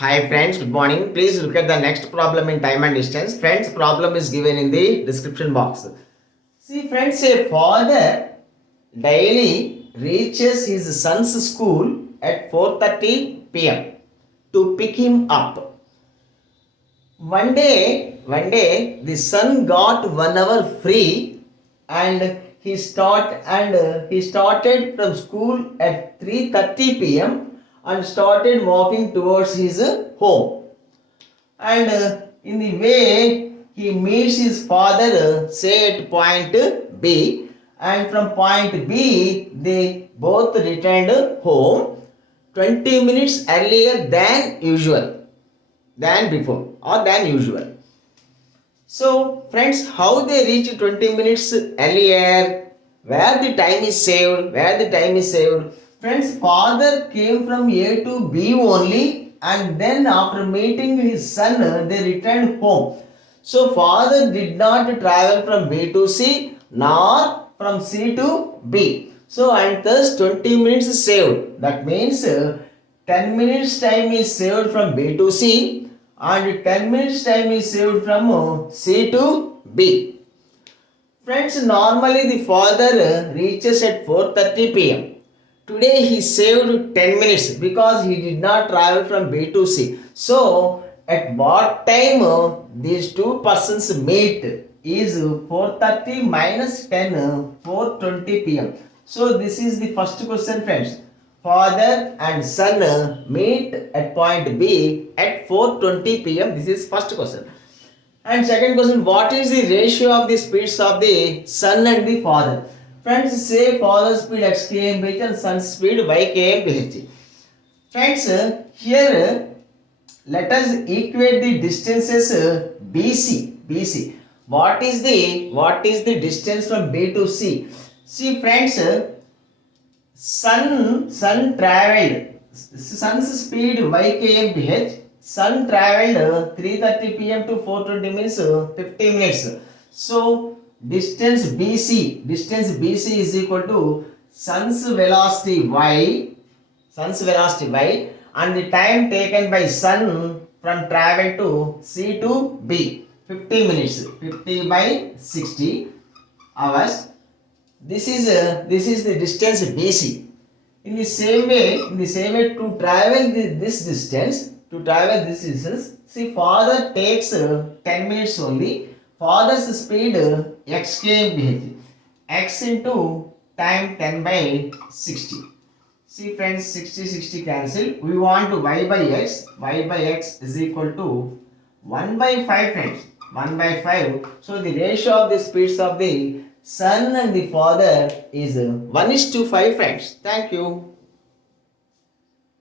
Hi friends, good morning. Please look at the next problem in time and distance. Friends, problem is given in the description box. See friends, a father daily reaches his son's school at 4:30 p.m. to pick him up. One day, the son got 1 hour free, and he started from school at 3:30 p.m. and started walking towards his home. And in the way, he meets his father, say at point B, and from point B, they both returned home 20 minutes earlier than usual, than before, or than usual. So, friends, how they reach 20 minutes earlier? Where the time is saved? Where the time is saved? Friends, father came from A to B only, and then after meeting his son, they returned home. So, father did not travel from B to C nor from C to B. So, and thus 20 minutes is saved. That means 10 minutes time is saved from B to C, and 10 minutes time is saved from C to B. Friends, normally the father reaches at 4:30 p.m. Today he saved 10 minutes because he did not travel from B to C. So, at what time these two persons meet is 4:30 minus 10, 4:20 p.m. So, this is the first question, friends. Father and son meet at point B at 4:20 p.m. This is first question. And second question, what is the ratio of the speeds of the son and the father? Friends, say father's speed x kmph and son's speed y kmph. Friends, here let us equate the distances BC. What is the distance from B to C? See friends, sun traveled, sun's speed y kmph, sun traveled 3:30 p.m. to 4:20 minutes, 50 minutes. So distance BC is equal to sun's velocity y, and the time taken by sun from travel to C to B, 50 minutes, 50 by 60 hours. This is the distance BC. In the same way, to travel this distance, see father takes 10 minutes only. Father's speed x kmph, x into time 10 by 60. See friends, 60 cancel. We want y by x is equal to 1 by 5 friends, 1 by 5. So the ratio of the speeds of the son and the father is 1:5 friends. Thank you.